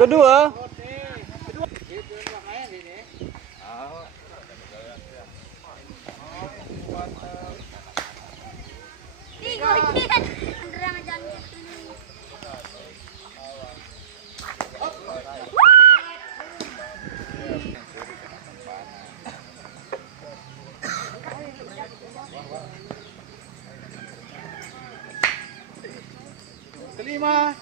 Kedua. Kelima.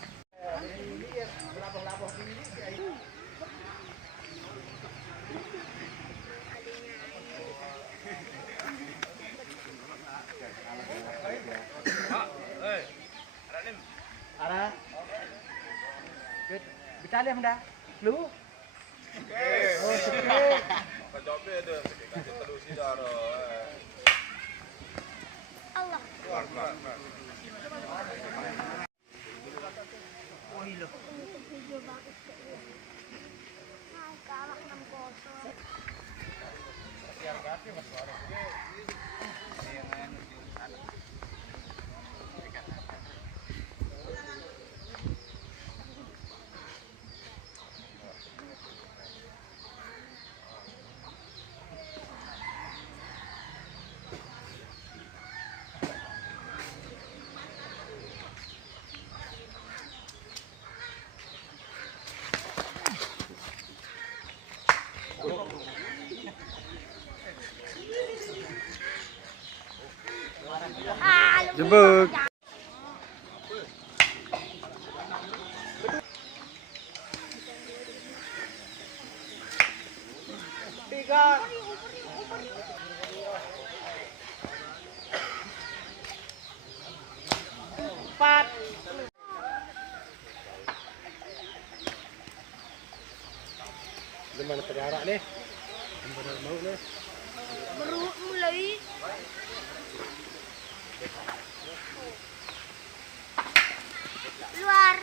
Ara. Bicara dah. Lu. Oh, sikit. Kajobe ada kasih terus sidar. Allah. Oh, ilo. Kalah 6-0. Jebuk. Tiga. Empat. Gimana penjara nih? Gimana mau nih? Mulai. Luar.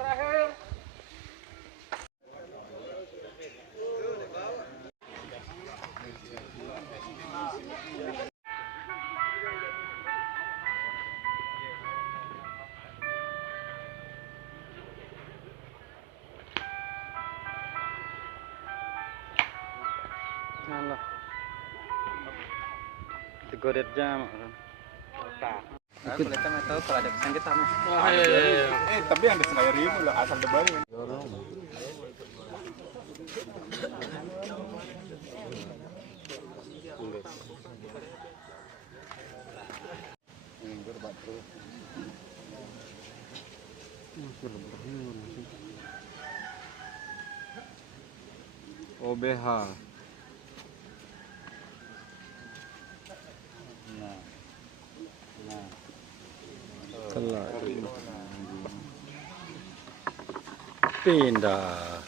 Terakhir. Alah. Digodet jam. Aku lihat sama tahu kalau ada kesan kita mah. Tapi yang ada 9.000 lah asal debalin. OBH. Telah pindah.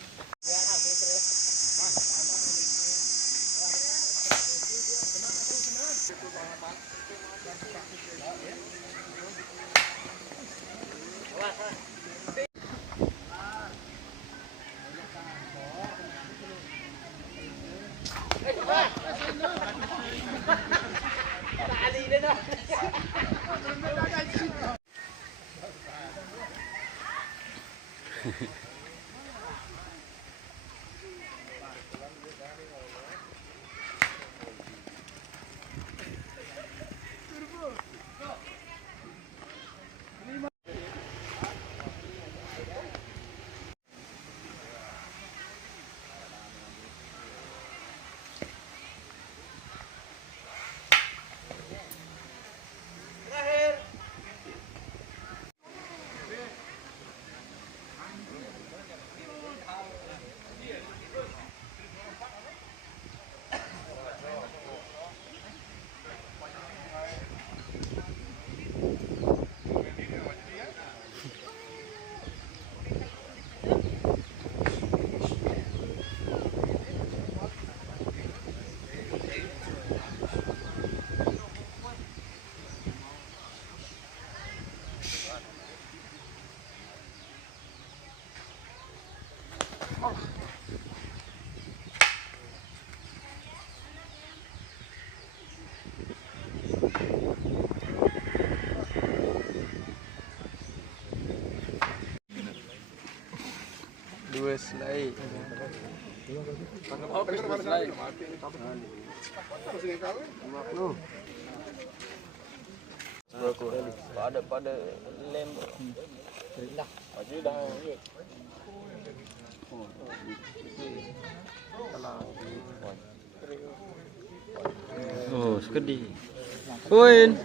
Dua selai. Oh, bener selai. Pada lem. Aja dah. Oh, sekedi. Poin.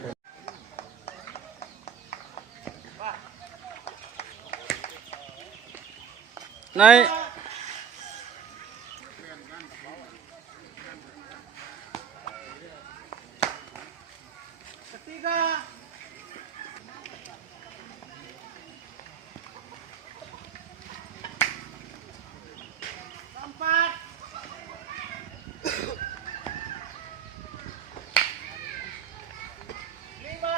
Naik. Ketiga. Keempat. Lima.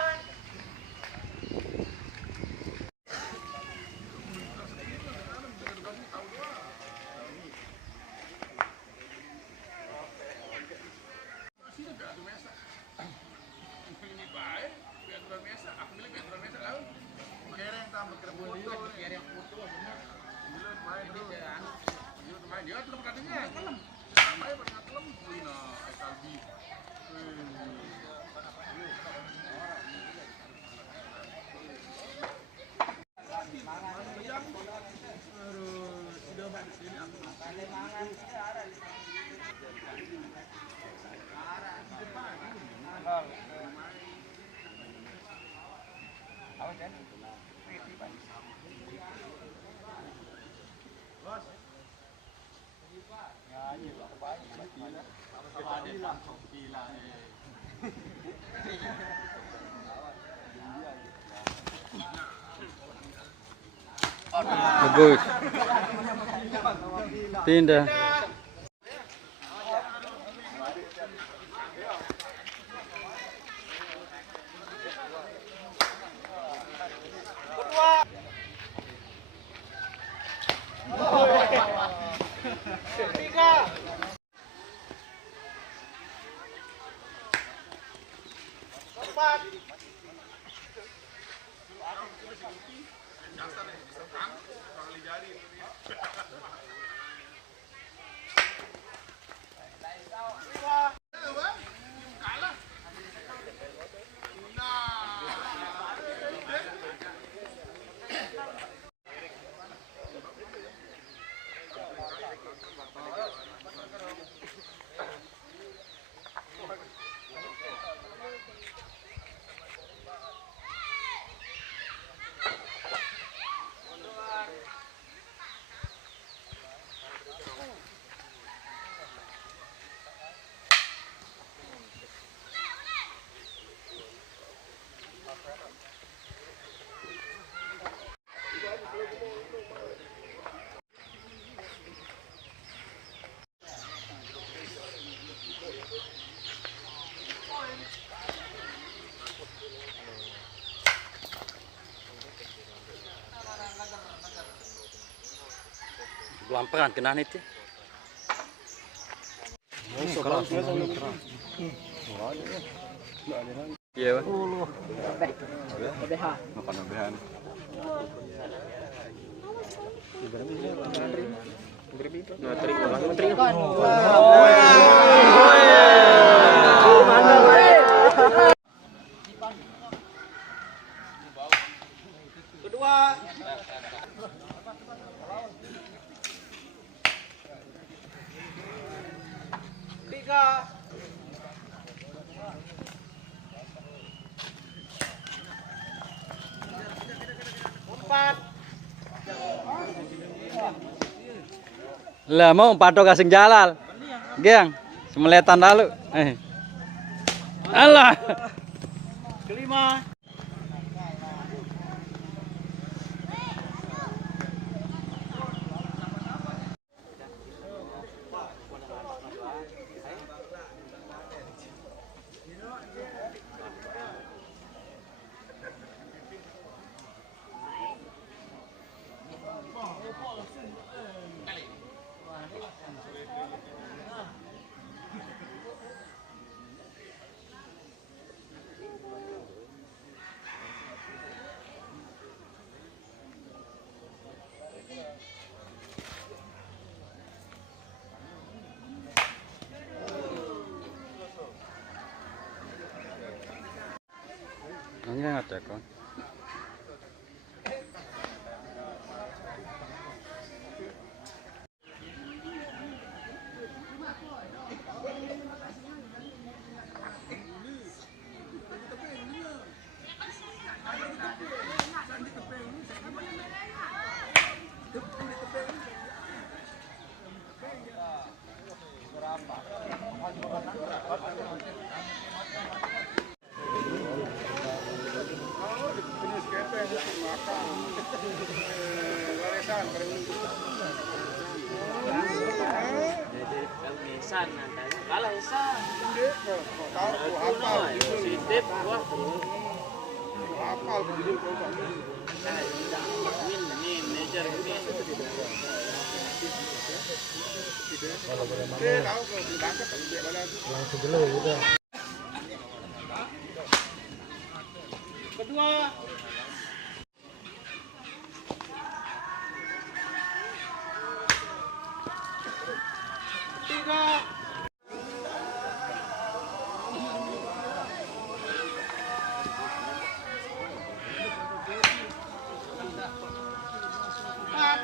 Bagus. Pindah. Tiga. Keempat. Lamperan kena itu. Iya, Pak. Makan lebihan. Kedua. Tiga. Empat. Lah mau patok kasing jalal. Geng, semeletan lalu. Alah. Kelima. Ini ada kok. Kalah Isan. Sitip wah. Hafal begitu kok. Min mejar ini. Tahu kalau ditangkap kalau dia balas. Langsung dulu gitu. Kedua. Ketiga. Empat.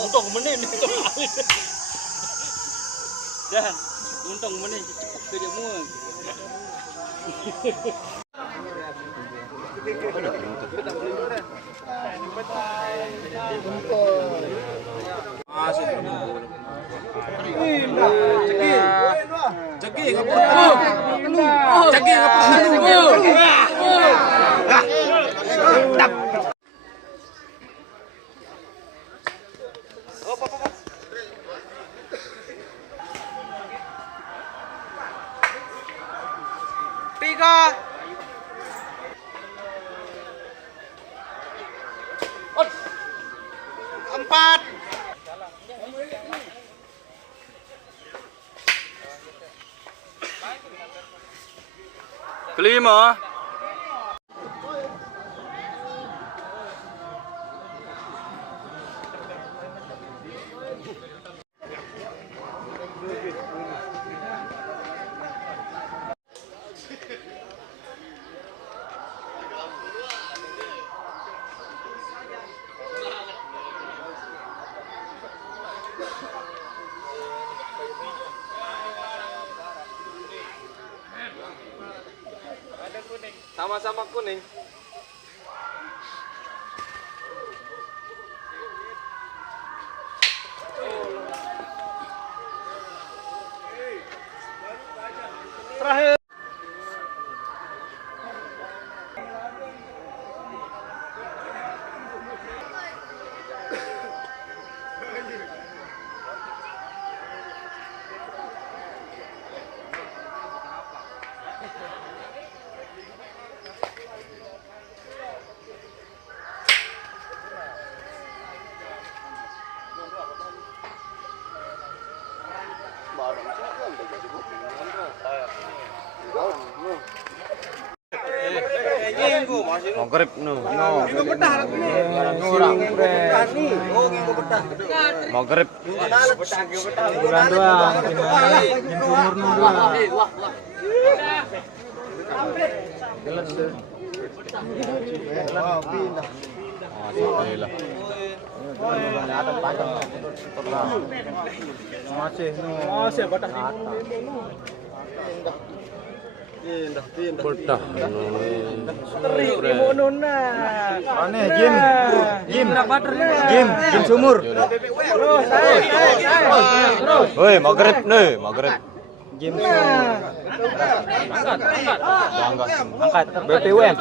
Untung menit itu. Dan untung menit cepet ke dia mua. Tiga. Empat. Kelima. Sama-sama kuning. Terakhir. Mogrib no. Minggu betah ini. Ngurang. Oh, minggu betah. Mogrib. Bulan doang. Yang sumur nu doang. Jelas tuh. Masih batang Betah. terik imununa. Aneh Jim sumur. Terus, Woi, maghrib nih, maghrib. Jim sumur. Angkat. BPUM.